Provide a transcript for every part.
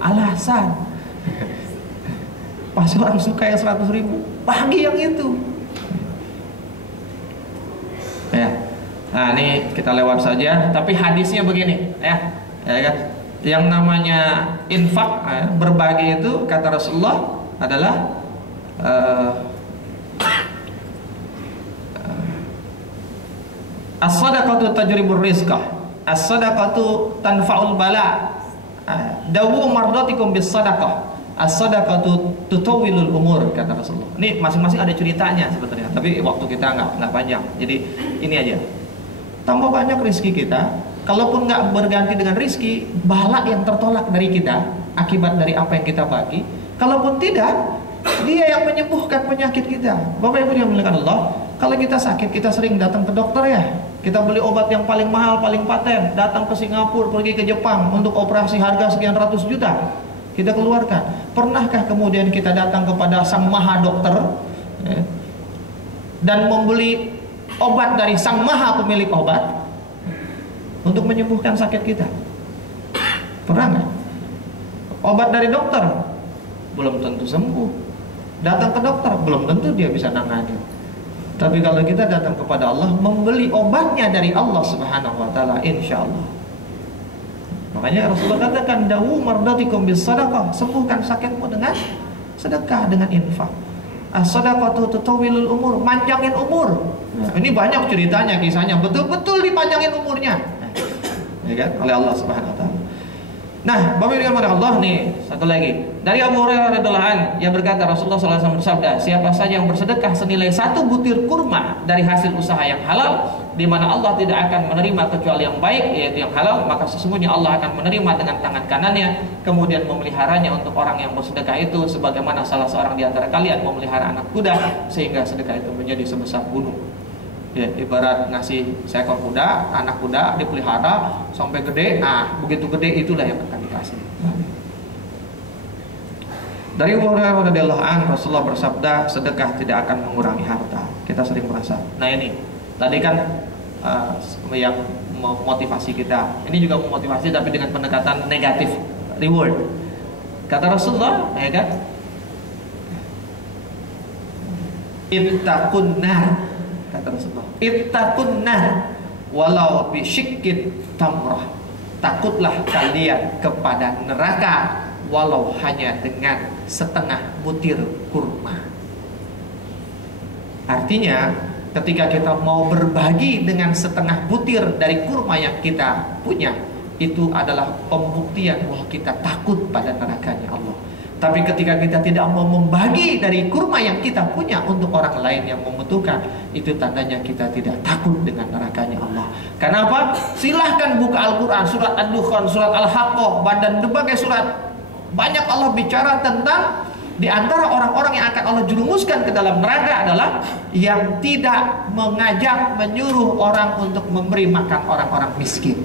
alasan. Pas orang suka yang 100.000, bagi yang itu. Ya. Nah, ini kita lewat saja, tapi hadisnya begini, ya kan? Yang namanya infak, berbagi itu kata Rasulullah adalah as-sadaqatu tajribur rizqah, as-sadaqatu tanfa'ul bala, dawu mardatikum bis sadaqah, as-sadaqatu tutawwilul umur, kata Rasulullah. Ini masing-masing ada ceritanya sebetulnya, tapi waktu kita nggak panjang. Jadi ini aja. Tambah banyak rizki kita, kalaupun nggak berganti dengan rizki, bala yang tertolak dari kita akibat dari apa yang kita bagi. Kalaupun tidak, dia yang menyembuhkan penyakit kita. Bapak Ibu yang dimuliakan Allah, kalau kita sakit, kita sering datang ke dokter ya. Kita beli obat yang paling mahal, paling paten, datang ke Singapura, pergi ke Jepang untuk operasi harga sekian ratus juta. Kita keluarkan. Pernahkah kemudian kita datang kepada sang maha dokter dan membeli obat dari sang maha pemilik obat untuk menyembuhkan sakit kita? Pernah nggak? Obat dari dokter belum tentu sembuh. Datang ke dokter belum tentu dia bisa nangani. Tapi kalau kita datang kepada Allah, membeli obatnya dari Allah Subhanahu wa taala, insya Allah. Makanya Rasulullah katakan, dawu mardatikum bis sadaqah, sembuhkan sakitmu dengan sedekah, dengan infak. As-sadaqatu tutawwilul umur, manjangin umur. Nah, ini banyak ceritanya, kisahnya, betul-betul dipanjangin umurnya, ya kan, oleh Allah Subhanahu wa taala. Nah, Bapak Ibu Allah, nih satu lagi dari Abu Hurairah radhiyallahu anhu, yang berkata Rasulullah SAW bersabda, siapa saja yang bersedekah senilai 1 butir kurma dari hasil usaha yang halal, di mana Allah tidak akan menerima kecuali yang baik, yaitu yang halal, maka sesungguhnya Allah akan menerima dengan tangan kanannya, kemudian memeliharanya untuk orang yang bersedekah itu, sebagaimana salah seorang di antara kalian memelihara anak kuda sehingga sedekah itu menjadi sebesar gunung. Ya, ibarat ngasih seekor kuda, anak kuda dipelihara sampai gede. Nah, begitu gede itulah yang akan dikasih. Dari Abu Hurairah radhiyallahu anhu, Rasulullah bersabda, sedekah tidak akan mengurangi harta. Kita sering merasa. Nah, ini tadi kan yang memotivasi kita. Ini juga memotivasi tapi dengan pendekatan negatif, reward. Kata Rasulullah, ya kan? Ittaqun nar, kata Rasulullah, ittaqun nar walau bisyikkin tamrah. Takutlah kalian kepada neraka walau hanya dengan setengah butir kurma. Artinya, ketika kita mau berbagi dengan setengah butir dari kurma yang kita punya, itu adalah pembuktian bahwa kita takut pada nerakanya Allah. Tapi ketika kita tidak mau membagi dari kurma yang kita punya untuk orang lain yang membutuhkan, itu tandanya kita tidak takut dengan nerakanya Allah. Kenapa? Silahkan buka Al-Quran, surat Ad-Dukhan, surat Al-Haqqah, dan berbagai surat. Banyak Allah bicara tentang di antara orang-orang yang akan Allah jerumuskan ke dalam neraka adalah yang tidak mengajak, menyuruh orang untuk memberi makan orang-orang miskin.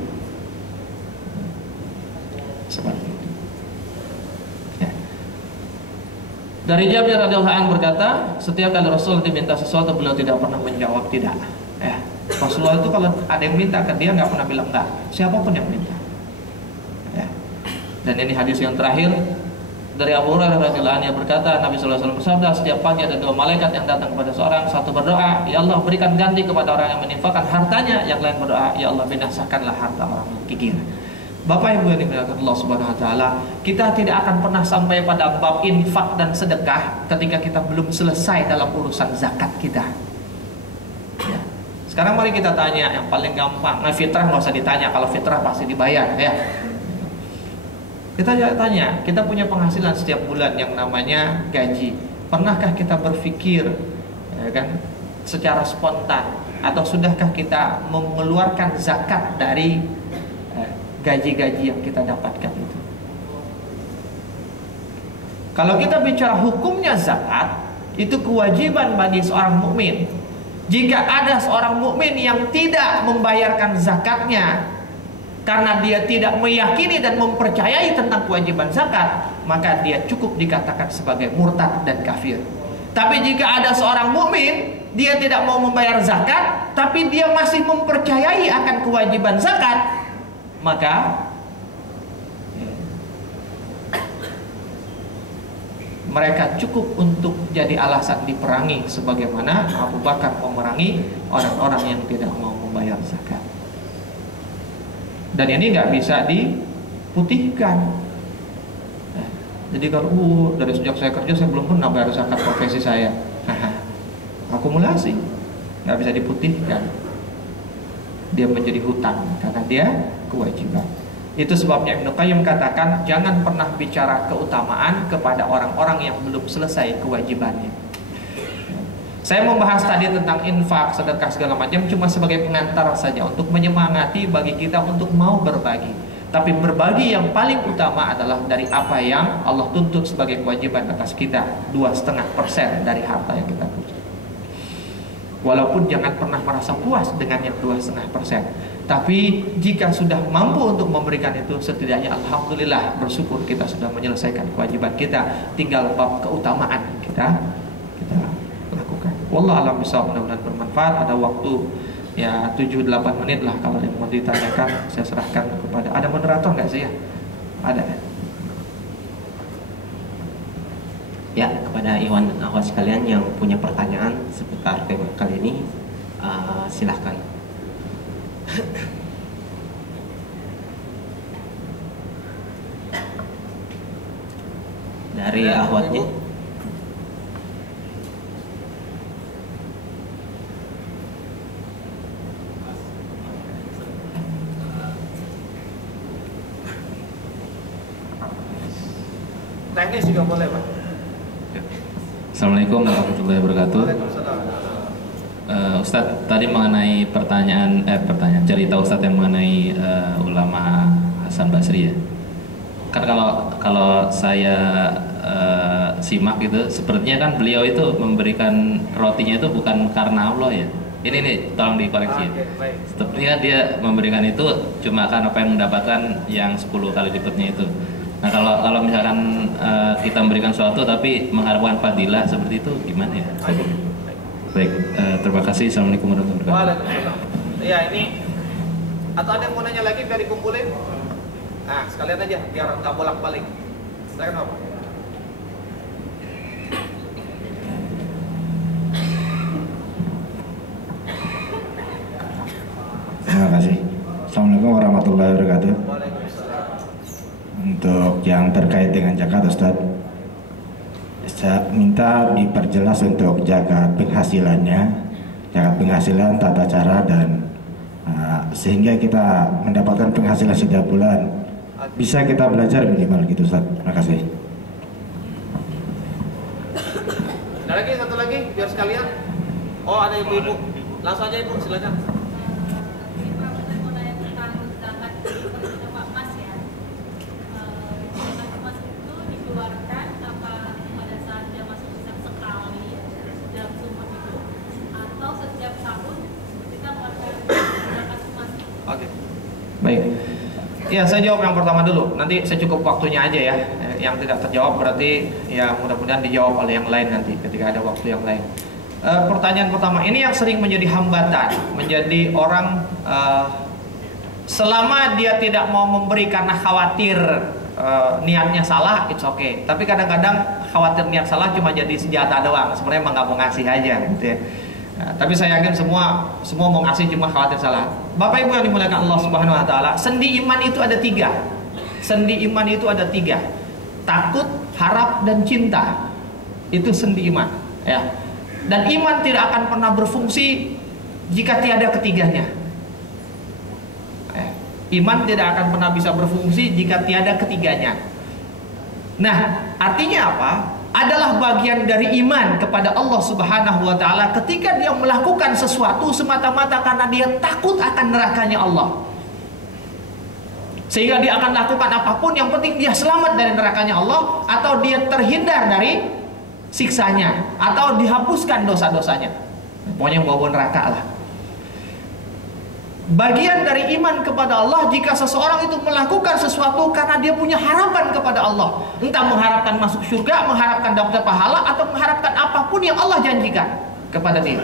Seperti itu. Dari Jabir radhiyallahu anhu berkata, setiap kali Rasul diminta sesuatu, beliau tidak pernah menjawab tidak. Rasulullah itu kalau ada yang minta ke dia nggak pernah bilang enggak, siapapun yang minta. Dan ini hadis yang terakhir dari Abu Hurairah radhiyallahu anhu, yang berkata, Nabi sallallahu alaihi wasallam bersabda, setiap pagi ada 2 malaikat yang datang kepada seorang, satu berdoa, ya Allah berikan ganti kepada orang yang meninfakkan hartanya, yang lain berdoa, ya Allah binasakanlah harta orang yang kikir. Bapak Ibu yang dimuliakan Allah Subhanahu wa taala, kita tidak akan pernah sampai pada bab infak dan sedekah ketika kita belum selesai dalam urusan zakat kita. Ya. Sekarang mari kita tanya yang paling gampang. Nah, fitrah nggak usah ditanya, kalau fitrah pasti dibayar, ya. Kita tanya, kita punya penghasilan setiap bulan yang namanya gaji. Pernahkah kita berpikir, ya kan, secara spontan, atau sudahkah kita mengeluarkan zakat dari gaji-gaji yang kita dapatkan itu? Kalau kita bicara hukumnya zakat, itu kewajiban bagi seorang mukmin. Jika ada seorang mukmin yang tidak membayarkan zakatnya karena dia tidak meyakini dan mempercayai tentang kewajiban zakat, maka dia cukup dikatakan sebagai murtad dan kafir. Tapi jika ada seorang mukmin, dia tidak mau membayar zakat, tapi dia masih mempercayai akan kewajiban zakat, maka mereka cukup untuk jadi alasan diperangi, sebagaimana Abu Bakar memerangi orang-orang yang tidak mau membayar zakat. Dan ini nggak bisa diputihkan. Jadi kalau dari sejak saya kerja saya belum pernah bayar zakat profesi saya. Akumulasi, nggak bisa diputihkan. Dia menjadi hutang karena dia kewajiban. Itu sebabnya Ibnu Qayyim katakan jangan pernah bicara keutamaan kepada orang-orang yang belum selesai kewajibannya. Saya membahas tadi tentang infak, sedekah segala macam cuma sebagai pengantar saja untuk menyemangati bagi kita untuk mau berbagi. Tapi berbagi yang paling utama adalah dari apa yang Allah tuntut sebagai kewajiban atas kita, 2,5% dari harta yang kita punya. Walaupun jangan pernah merasa puas dengan yang 2,5%. Tapi jika sudah mampu untuk memberikan itu, setidaknya alhamdulillah, bersyukur kita sudah menyelesaikan kewajiban kita. Tinggal bab keutamaan kita lakukan. Wallah alam bisawab, mudah-mudahan bermanfaat. Ada waktu ya 7-8 menit lah kalau yang mau ditanyakan. Saya serahkan kepada, ada moderator nggak sih ya? Ada. Ya, kepada Iwan dan akhwat sekalian yang punya pertanyaan seputar tema kali ini, silahkan. Dari akhwatnya. Teknis juga boleh, Pak. Assalamualaikum warahmatullahi wabarakatuh. Ustadz, tadi mengenai pertanyaan cerita Ustadz yang mengenai ulama Hasan Basri ya. Kan kalau saya simak gitu, sepertinya kan beliau itu memberikan rotinya itu bukan karena Allah ya. Ini tolong dikoreksi. Sepertinya dia memberikan itu cuma karena apa yang mendapatkan yang 10 kali lipatnya itu. Nah kalau misalkan kita memberikan sesuatu tapi mengharapkan fadilah seperti itu gimana ya? Baik, terima kasih. Assalamualaikum warahmatullahi wabarakatuh. Waalaikumsalam. Iya, ini atau ada yang mau nanya lagi biar dikumpulin? Nah, sekalian aja biar nggak bolak-balik. Silakan, Pak. Terima kasih. Assalamualaikum warahmatullahi wabarakatuh. Waalaikumsalam. Untuk yang terkait dengan zakat, Ustaz, saya minta diperjelas untuk zakat penghasilannya, zakat penghasilan, tata cara dan sehingga kita mendapatkan penghasilan setiap bulan. Bisa kita belajar minimal gitu, Ustaz. Terima kasih. Ada lagi satu lagi biar sekalian. Oh, ada ibu-ibu. Langsung aja Ibu, silakan. Oke. Baik. Ya, saya jawab yang pertama dulu. Nanti saya cukup waktunya aja ya. Yang tidak terjawab berarti ya mudah-mudahan dijawab oleh yang lain nanti ketika ada waktu yang lain. Pertanyaan pertama, ini yang sering menjadi hambatan, menjadi orang selama dia tidak mau memberi karena khawatir niatnya salah, it's okay. Tapi kadang-kadang khawatir niat salah cuma jadi senjata doang. Sebenarnya emang nggak mau ngasih aja gitu ya. Nah, tapi saya yakin semua mau ngasih cuma khawatir salah. Bapak Ibu yang dimuliakan Allah Subhanahu Wa Taala, sendi iman itu ada 3. Sendi iman itu ada 3. Takut, harap, dan cinta. Itu sendi iman. Ya. Dan iman tidak akan pernah berfungsi jika tiada ketiganya. Ya. Iman tidak akan pernah bisa berfungsi jika tiada ketiganya. Nah, artinya apa? Adalah bagian dari iman kepada Allah Subhanahu wa Ta'ala ketika dia melakukan sesuatu semata-mata karena dia takut akan nerakanya Allah, sehingga dia akan lakukan apapun yang penting dia selamat dari nerakanya Allah, atau dia terhindar dari siksanya, atau dihapuskan dosa-dosanya. Pokoknya bawa neraka lah. Bagian dari iman kepada Allah jika seseorang itu melakukan sesuatu karena dia punya harapan kepada Allah, entah mengharapkan masuk surga, mengharapkan dapat pahala, atau mengharapkan apapun yang Allah janjikan kepada dia.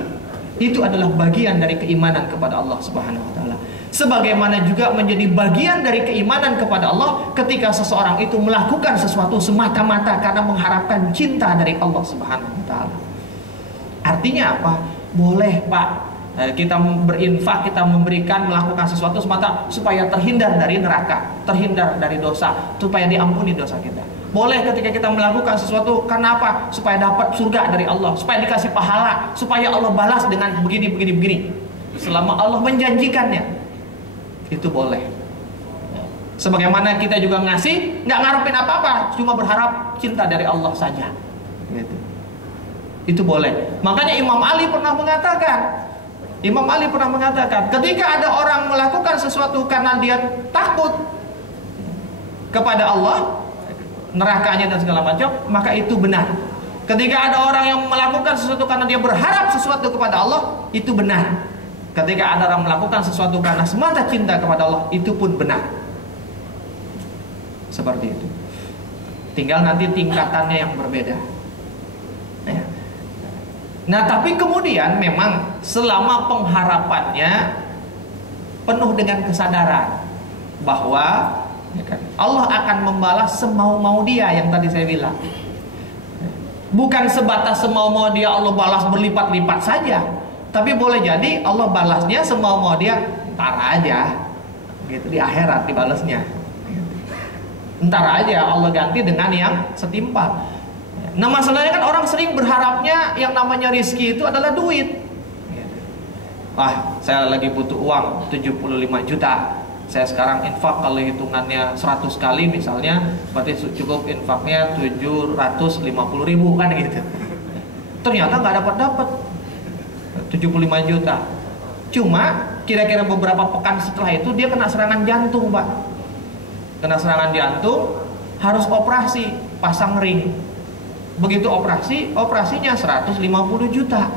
Itu adalah bagian dari keimanan kepada Allah Subhanahu wa Ta'ala. Sebagaimana juga menjadi bagian dari keimanan kepada Allah ketika seseorang itu melakukan sesuatu semata-mata karena mengharapkan cinta dari Allah Subhanahu wa taala. Artinya apa? Boleh, Pak, kita berinfak, kita memberikan, melakukan sesuatu semata supaya terhindar dari neraka, terhindar dari dosa, supaya diampuni dosa kita. Boleh ketika kita melakukan sesuatu karena apa? Supaya dapat surga dari Allah, supaya dikasih pahala, supaya Allah balas dengan begini. Selama Allah menjanjikannya, itu boleh. Sebagaimana kita juga ngasih, nggak ngarepin apa-apa, cuma berharap cinta dari Allah saja. Gitu. Itu boleh. Makanya Imam Ali pernah mengatakan, ketika ada orang melakukan sesuatu karena dia takut kepada Allah, nerakanya dan segala macam, maka itu benar. Ketika ada orang yang melakukan sesuatu karena dia berharap sesuatu kepada Allah, itu benar. Ketika ada orang melakukan sesuatu karena semata cinta kepada Allah, itu pun benar. Seperti itu. Tinggal nanti tingkatannya yang berbeda. Ya. Nah, tapi kemudian memang selama pengharapannya penuh dengan kesadaran bahwa Allah akan membalas semau-mau dia, yang tadi saya bilang. Bukan sebatas semau-mau dia Allah balas berlipat-lipat saja, tapi boleh jadi Allah balasnya semau-mau dia ntar aja, gitu, di akhirat dibalasnya. Ntar aja Allah ganti dengan yang setimpal. Nah, masalahnya kan orang sering berharapnya yang namanya rizki itu adalah duit. Saya lagi butuh uang 75 juta. Saya sekarang infak, kalau hitungannya 100 kali misalnya, berarti cukup infaknya 750.000 kan gitu. Ternyata nggak dapat 75 juta. Cuma kira-kira beberapa pekan setelah itu dia kena serangan jantung, Pak. Kena serangan jantung, harus operasi, pasang ring. Begitu operasinya 150 juta.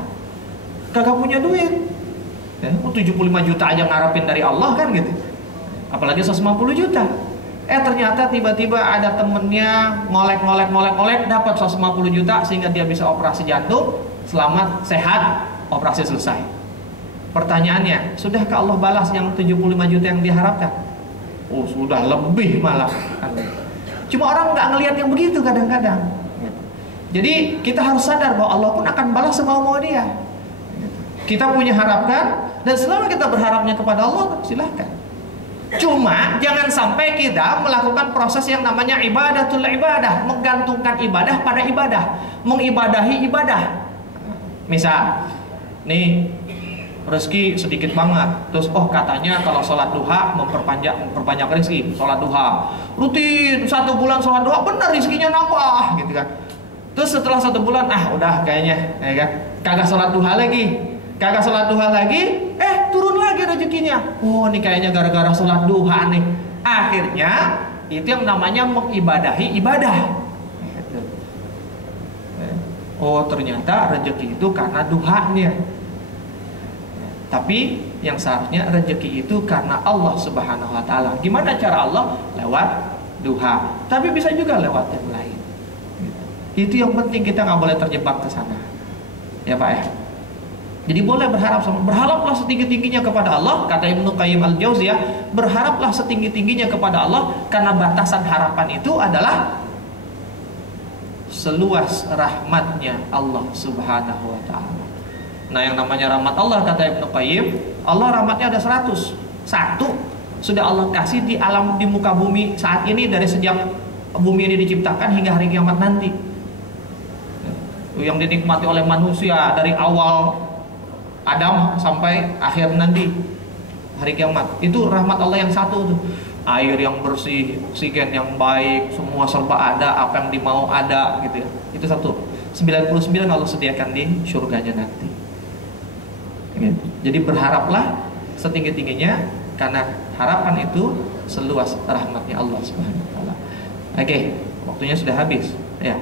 Kagak punya duit. 75 juta aja ngarepin dari Allah kan gitu. Apalagi 150 juta. Ternyata tiba-tiba ada temennya ngolek dapat 150 juta sehingga dia bisa operasi jantung, selamat, sehat, operasi selesai. Pertanyaannya, sudahkah Allah balas yang 75 juta yang diharapkan? Oh, sudah, lebih malah. Cuma orang nggak ngelihat yang begitu kadang-kadang. Jadi kita harus sadar bahwa Allah pun akan balas semau-mau dia. Kita punya harapkan, dan selama kita berharapnya kepada Allah, silahkan. Cuma jangan sampai kita melakukan proses yang namanya ibadatul ibadah, menggantungkan ibadah pada ibadah, mengibadahi ibadah. Misal, nih rezeki sedikit banget, terus katanya kalau sholat duha memperbanyak rezeki, sholat duha rutin 1 bulan sholat duha, benar rezekinya nambah gitu kan. Terus setelah 1 bulan, udah kayaknya, ya kan, kagak sholat duha lagi, turun lagi rezekinya. Oh, ini kayaknya gara-gara sholat duha nih. Akhirnya itu yang namanya mengibadahi ibadah. Oh, ternyata rezeki itu karena duhanya. Tapi yang seharusnya rezeki itu karena Allah Subhanahu wa taala. Gimana cara Allah? Lewat duha. Tapi bisa juga lewat yang lain. Itu yang penting, kita nggak boleh terjebak ke sana. Ya, Pak ya. Jadi boleh berharaplah setinggi-tingginya kepada Allah, kata Ibnu Qayyim al-Jauziyah, berharaplah setinggi-tingginya kepada Allah, karena batasan harapan itu adalah seluas rahmatnya Allah Subhanahu wa taala. Nah, yang namanya rahmat Allah, kata Ibnu Qayyim, Allah rahmatnya ada 100. Satu sudah Allah kasih di alam, di muka bumi saat ini, dari sejak bumi ini diciptakan hingga hari kiamat nanti. Yang dinikmati oleh manusia dari awal Adam sampai akhir nanti hari kiamat. Itu rahmat Allah yang satu tuh. Air yang bersih, oksigen yang baik, semua serba ada, apa yang dimau ada gitu ya. Itu satu. 99 Allah sediakan di surganya nanti. Gitu. Jadi berharaplah setinggi-tingginya, karena harapan itu seluas rahmatnya Allah Subhanahu wa taala. Oke, waktunya sudah habis. Ya.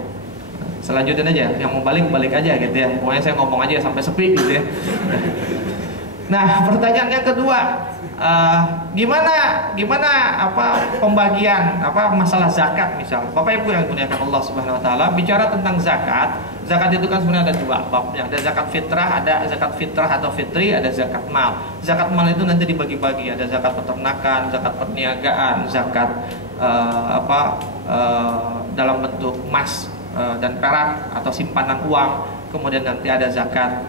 Selanjutnya aja, yang mau balik aja gitu ya. Pokoknya saya ngomong aja sampai sepi gitu ya. Nah, pertanyaan yang kedua, gimana apa pembagian apa masalah zakat misal. Bapak Ibu yang dimuliakan Allah Subhanahu wa taala, bicara tentang zakat. Zakat itu kan sebenarnya ada dua babnya. Ada zakat fitrah, ada zakat fitrah atau fitri, ada zakat mal. Zakat mal itu nanti dibagi-bagi, ada zakat peternakan, zakat perniagaan, zakat dalam bentuk emas dan perak atau simpanan uang. Kemudian nanti ada zakat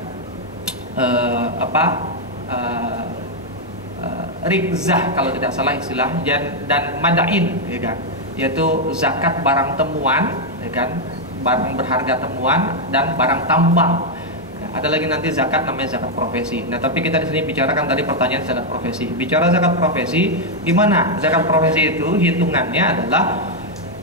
rikzah kalau tidak salah istilah, dan madain, ya kan, yaitu zakat barang temuan, ya kan, barang berharga temuan dan barang tambang. Ada lagi nanti zakat namanya zakat profesi. Nah, tapi kita di sini bicarakan tadi pertanyaan zakat profesi. Bicara zakat profesi, gimana? Zakat profesi itu hitungannya adalah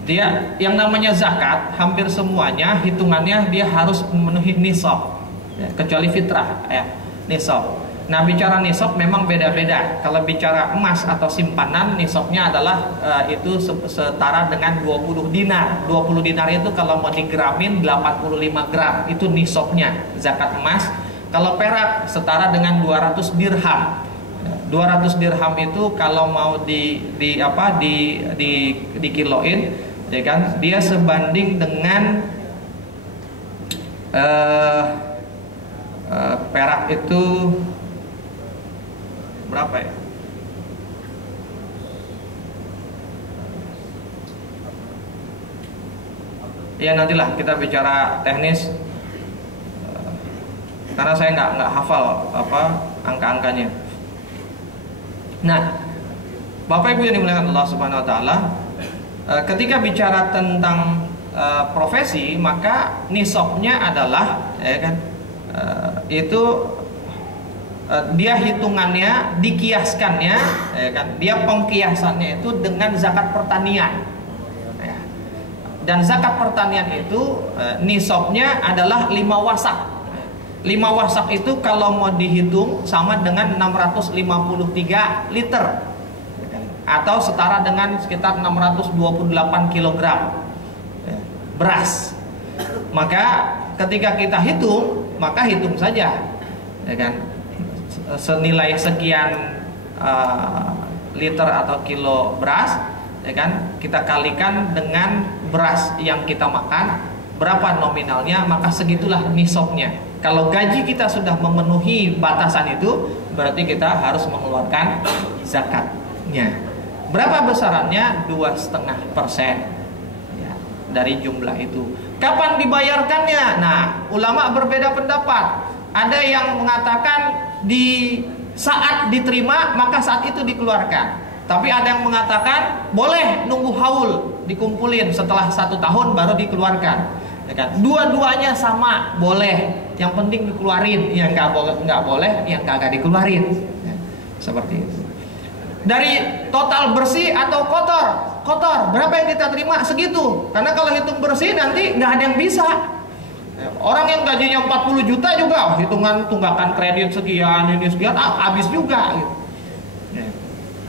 dia yang namanya zakat hampir semuanya hitungannya dia harus memenuhi nisab, ya, kecuali fitrah, ya, nisab. Nah, bicara nisab memang beda-beda. Kalau bicara emas atau simpanan, nisabnya adalah itu setara dengan 20 dinar. 20 dinar itu kalau mau digramin 85 gram. Itu nisabnya zakat emas. Kalau perak setara dengan 200 dirham. 200 dirham itu kalau mau dikiloin, ya kan? Dia sebanding dengan perak itu berapa ya? Ya nantilah kita bicara teknis, karena saya nggak hafal angka-angkanya. Nah, Bapak Ibu yang dimuliakan Allah Subhanahu Wa Taala, ketika bicara tentang profesi, maka nisabnya adalah, ya kan, itu dia hitungannya, dikiaskannya, ya kan, dia pengkiasannya itu dengan zakat pertanian, ya. Dan zakat pertanian itu nisabnya adalah 5 wasak. 5 wasak itu kalau mau dihitung sama dengan 653 liter, ya kan, atau setara dengan sekitar 628 kilogram, ya, beras. Maka ketika kita hitung, maka hitung saja, ya kan, senilai sekian liter atau kilo beras, ya kan, kita kalikan dengan beras yang kita makan, berapa nominalnya, maka segitulah nisabnya. Kalau gaji kita sudah memenuhi batasan itu, berarti kita harus mengeluarkan zakatnya. Berapa besarannya? 2,5%, ya, dari jumlah itu. Kapan dibayarkannya? Nah, ulama berbeda pendapat. Ada yang mengatakan di saat diterima maka saat itu dikeluarkan. Tapi ada yang mengatakan boleh nunggu haul, dikumpulin setelah 1 tahun baru dikeluarkan, ya kan? Dua-duanya sama, boleh. Yang penting dikeluarin. Yang nggak boleh, yang kagak dikeluarin, ya, seperti itu. Dari total bersih atau kotor? Kotor. Berapa yang kita terima? Segitu. Karena kalau hitung bersih nanti nggak ada yang bisa. Orang yang gajinya 40 juta juga hitungan tunggakan kredit sekian, ini sekian, habis juga gitu.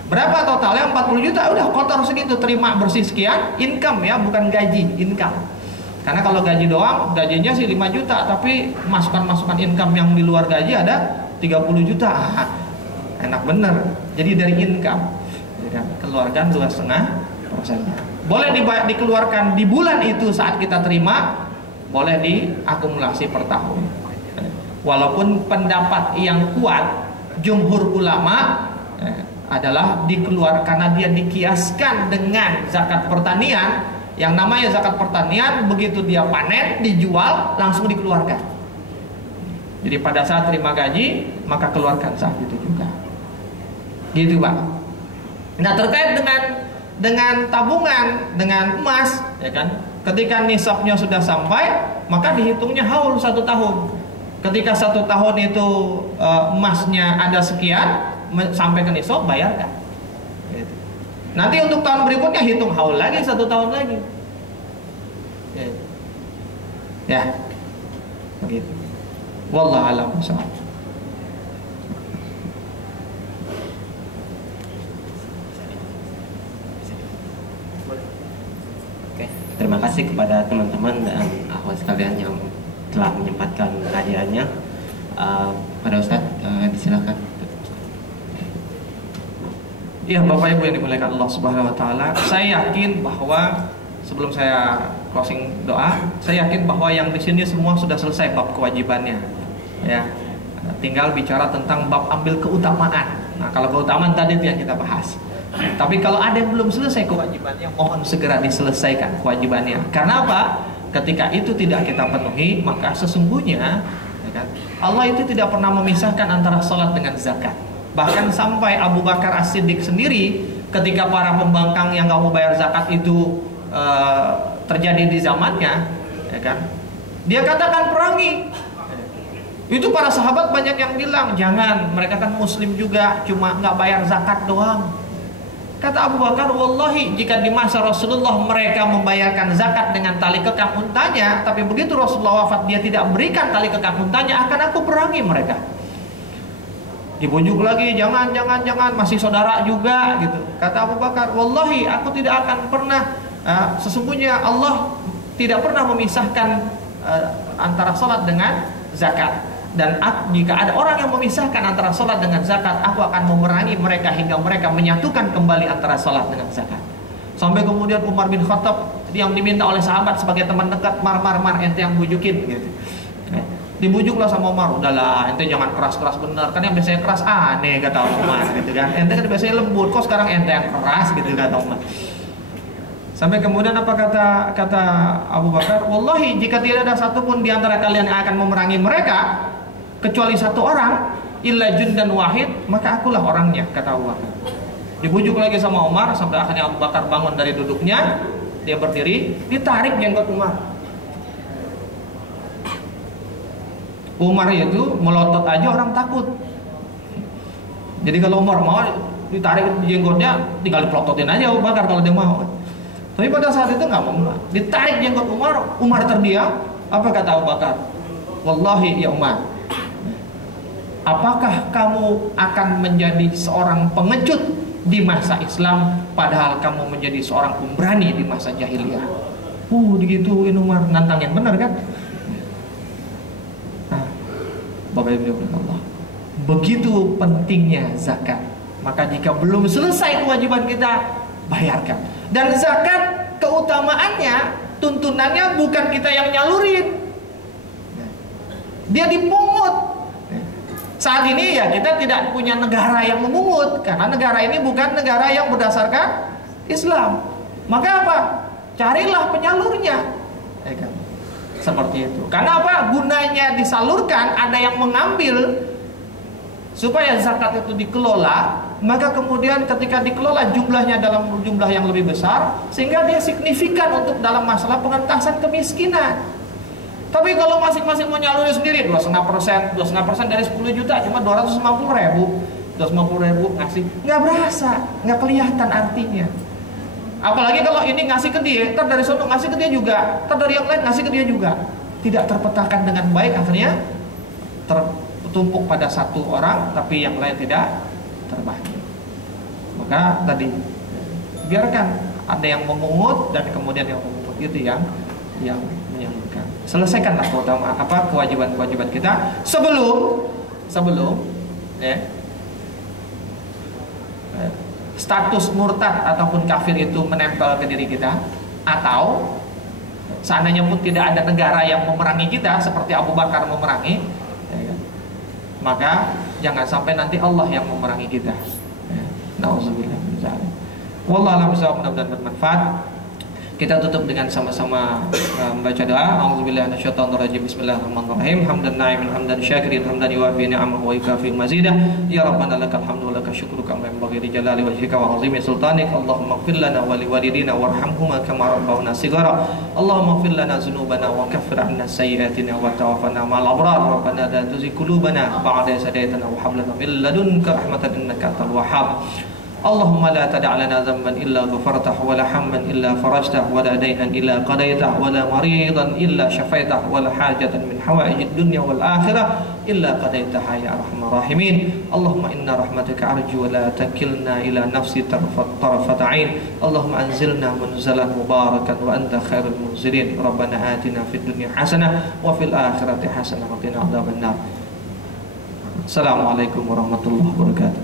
Berapa totalnya? 40 juta, udah kotor segitu, terima bersih sekian, income ya, bukan gaji, income. Karena kalau gaji doang, gajinya sih 5 juta, tapi masukan-masukan income yang di luar gaji ada 30 juta. Enak bener. Jadi dari income, ya, keluarkan 2,5%. Boleh dikeluarkan di bulan itu saat kita terima, boleh diakumulasi per tahun. Walaupun pendapat yang kuat jumhur ulama adalah dikeluarkan karena dia dikiaskan dengan zakat pertanian. Yang namanya zakat pertanian, begitu dia panen, dijual, langsung dikeluarkan. Jadi pada saat terima gaji, maka keluarkan saat itu juga. Gitu, Pak. Nah, terkait dengan tabungan, dengan emas, ya kan? Ketika nisabnya sudah sampai, maka dihitungnya haul 1 tahun. Ketika 1 tahun itu emasnya ada sekian, sampai ke nisab, bayarkan. Gitu. Nanti untuk tahun berikutnya hitung haul lagi 1 tahun lagi. Gitu. Ya, begitu. Wallahu a'lam bishawab. Terima kasih kepada teman-teman dan akhwat sekalian yang telah menyempatkan kehadirannya. Pada Ustadz, disilakan. Ya, Bapak Ibu yang dimuliakan Allah Subhanahu wa taala, saya yakin bahwa sebelum saya closing doa, saya yakin bahwa yang di sini semua sudah selesai bab kewajibannya. Ya. Tinggal bicara tentang bab ambil keutamaan. Nah, kalau keutamaan tadi itu yang kita bahas. Tapi kalau ada yang belum selesai kewajibannya, mohon segera diselesaikan kewajibannya. Karena apa? Ketika itu tidak kita penuhi, maka sesungguhnya ya kan, Allah itu tidak pernah memisahkan antara sholat dengan zakat. Bahkan sampai Abu Bakar As-Siddiq sendiri, ketika para pembangkang yang gak mau bayar zakat itu terjadi di zamannya, ya kan, dia katakan perangi. Itu para sahabat banyak yang bilang, jangan, mereka kan muslim juga, cuma nggak bayar zakat doang. Kata Abu Bakar, wallahi jika di masa Rasulullah mereka membayarkan zakat dengan tali kekang untanya, tapi begitu Rasulullah wafat dia tidak memberikan tali kekang untanya, akan aku perangi mereka. Dibujuk lagi, jangan, masih saudara juga gitu. Kata Abu Bakar, wallahi aku tidak akan pernah, sesungguhnya Allah tidak pernah memisahkan antara sholat dengan zakat. Dan jika ada orang yang memisahkan antara sholat dengan zakat, aku akan memerangi mereka hingga mereka menyatukan kembali antara sholat dengan zakat. Sampai kemudian Umar bin Khattab yang diminta oleh sahabat sebagai teman dekat, mar ente yang bujukin gitu. Dibujuklah sama Umar, udahlah ente jangan keras-keras bener, kan yang biasanya keras aneh kata Umar gitu kan. Ente kan biasanya lembut, kok sekarang ente yang keras gitu kata Umar. Sampai kemudian apa kata Abu Bakar, wallahi jika tidak ada satupun di antara kalian yang akan memerangi mereka kecuali satu orang, illa jundan wahid, maka akulah orangnya, kata Abu Bakar. Dibujuk lagi sama Umar sampai akhirnya Abu Bakar bangun dari duduknya, dia berdiri, ditarik jenggot Umar. Umar itu melotot aja orang takut. Jadi kalau Umar mau ditarik jenggotnya, tinggal dipelototin aja Abu Bakar kalau dia mau. Tapi pada saat itu nggak mau. Ditarik jenggot Umar, Umar terdiam. Apa kata Abu Bakar? Wallahi ya Umar, apakah kamu akan menjadi seorang pengecut di masa Islam, padahal kamu menjadi seorang pemberani di masa jahiliyah? Digituin Umar, nantangin bener kan? Bapak Ibu Allah, begitu pentingnya zakat. Maka jika belum selesai kewajiban kita, bayarkan. Dan zakat keutamaannya, tuntunannya bukan kita yang nyalurin, dia dipungut. Saat ini ya kita tidak punya negara yang memungut, karena negara ini bukan negara yang berdasarkan Islam. Maka apa? Carilah penyalurnya, ya kan? Seperti itu. Karena apa? Gunanya disalurkan, ada yang mengambil supaya zakat itu dikelola. Maka kemudian ketika dikelola jumlahnya dalam jumlah yang lebih besar, sehingga dia signifikan untuk dalam masalah pengentasan kemiskinan. Tapi kalau masing-masing mau nyalurin sendiri 2,5% dari 10 juta cuma 250.000 ngasih, nggak berasa, nggak kelihatan artinya. Apalagi kalau ini ngasih ke dia, ntar dari sono ngasih ke dia juga, ntar dari yang lain ngasih ke dia juga, tidak terpetakan dengan baik, akhirnya tertumpuk pada satu orang, tapi yang lain tidak terbagi. Maka tadi biarkan ada yang memungut dan kemudian yang memungut itu yang menyalurkan. Selesaikanlah kewajiban-kewajiban kita sebelum ya, status murtad ataupun kafir itu menempel ke diri kita, atau seandainya pun tidak ada negara yang memerangi kita seperti Abu Bakar memerangi, ya kan? Maka jangan sampai nanti Allah yang memerangi kita. Nauzubillah min dzalik. Wallahu a'lam bishawab, mudah-mudahan bermanfaat. Kita tutup dengan sama-sama membaca doa. A'udzubillahi minasyaitonirrajim. Bismillahirrahmanirrahim. Hamdan na'imin hamdan syakirin hamdan yuwafi ni'amahu wa yukafi mazidah. Ya Rabbana lakal hamdu wa lakal syukru kama yanbaghi li jalali wajhika wa 'azimi sultanik. Allahumma ighfir lana wa liwalidina warhamhuma kama rabbawna shighara. Allahumma ighfir lana dzunubana wa kaffir 'anna sayyi'atina wa tawaffana ma'al abrar. Rabbana la tuzigh qulubana ba'da idh hadaytana wa hab lana min ladunka rahmatan innaka antal wahhab. Allahumma la tada' lana dhanban illa ghafartah wa la hamman illa farajtah wa la daynan illa qadaytah wa la maridan illa shafaitah wa la hajatan min hawaijid dunya wal akhirah illa qadaytaha ya arhamar rahimin. Allahumma inna rahmataka arju wa la takilna ila nafsi tarfat ain. Allahumma anzilna munzalan mubarakan wa anta khairul munzilin. Rabbana atina fid dunya hasanah wa fil akhirati hasanah wa qina adzabannar. Assalamualaikum warahmatullahi wabarakatuh.